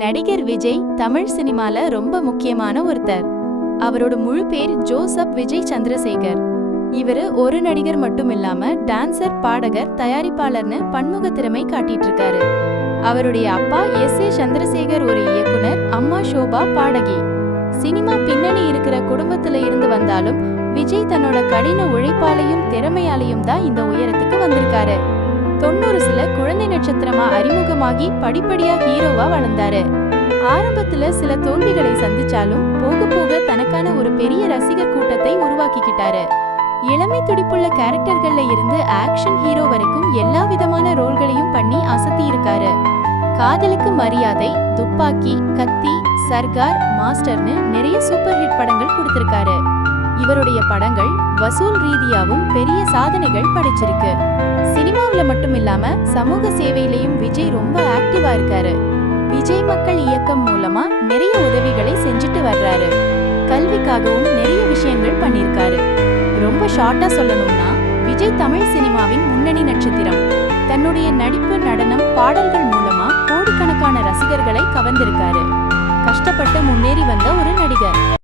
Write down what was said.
நடிகர் விஜய் தமிழ் சினிமால ரொம்ப முக்கியமான ஒருத்தர். அவரோட முழு பேர் ஜோசப் விஜய் சந்திரசேகர். இவரு ஒரு நடிகர் மட்டும் இல்லாம டான்சர் பாடகர் தயாரிப்பாளர்னு பன்முக திறமை காட்டிட்டு இருக்காரு அவருடைய அப்பா எஸ் ஏ சந்திரசேகர் ஒரு இயக்குனர் அம்மா ஷோபா பாடகி. சினிமா பின்னணி இருக்கிற குடும்பத்துல இருந்து வந்தாலும் விஜய் தன்னோட கடின உழைப்பாலையும் திறமையாலையும் தான் இந்த உயரத்துக்கு வந்திருக்காரு. தொண்ணூறு சில குழந்தை மூலமா அறிமுகமாகி படிப்படியா ஹீரோவா வளர்ந்தாரு. ஆரம்பத்துல சில தோல்விகளை சந்திச்சாலும் போக போக தனக்கான ஒரு பெரிய ரசிகர் கூட்டத்தை உருவாக்கிக்கிட்டாரு. இளமை துடிப்புள்ள கேரக்டர்கள்ல இருந்து ஆக்ஷன் ஹீரோ வரைக்கும் எல்லா விதமான ரோல்களையும் பண்ணி அசத்தி இருக்காரு. காதலுக்கு மரியாதை துப்பாக்கி கத்தி சர்கார் மாஸ்டர்னு நிறைய சூப்பர் ஹிட் படங்கள் கொடுத்திருக்காரு. இவருடைய படங்கள் வசூல் ரீதியாகவும் பெரிய சாதனைகள் படைச்சிருக்கு. சினிமாவுல மட்டும் இல்லாம சமூக சேவையிலையும் விஜய் ரொம்ப ஆக்டிவா இருக்காரு. விஜய் மக்கள் இயக்கம் மூலமா நிறைய உதவிகளை செஞ்சுட்டு வர்றாரு. கல்விக்காகவும் நிறைய விஷயங்கள் பண்ணிருக்காரு ரொம்ப ஷார்ட்டா சொல்லணும்னா விஜய் தமிழ் சினிமாவின் முன்னணி நட்சத்திரம். தன்னுடைய நடிப்பு நடனம் பாடல்கள் மூலமா கோடிக்கணக்கான ரசிகர்களை கவர்ந்திருக்காரு. கஷ்டப்பட்டு முன்னேறி வந்த ஒரு நடிகர்.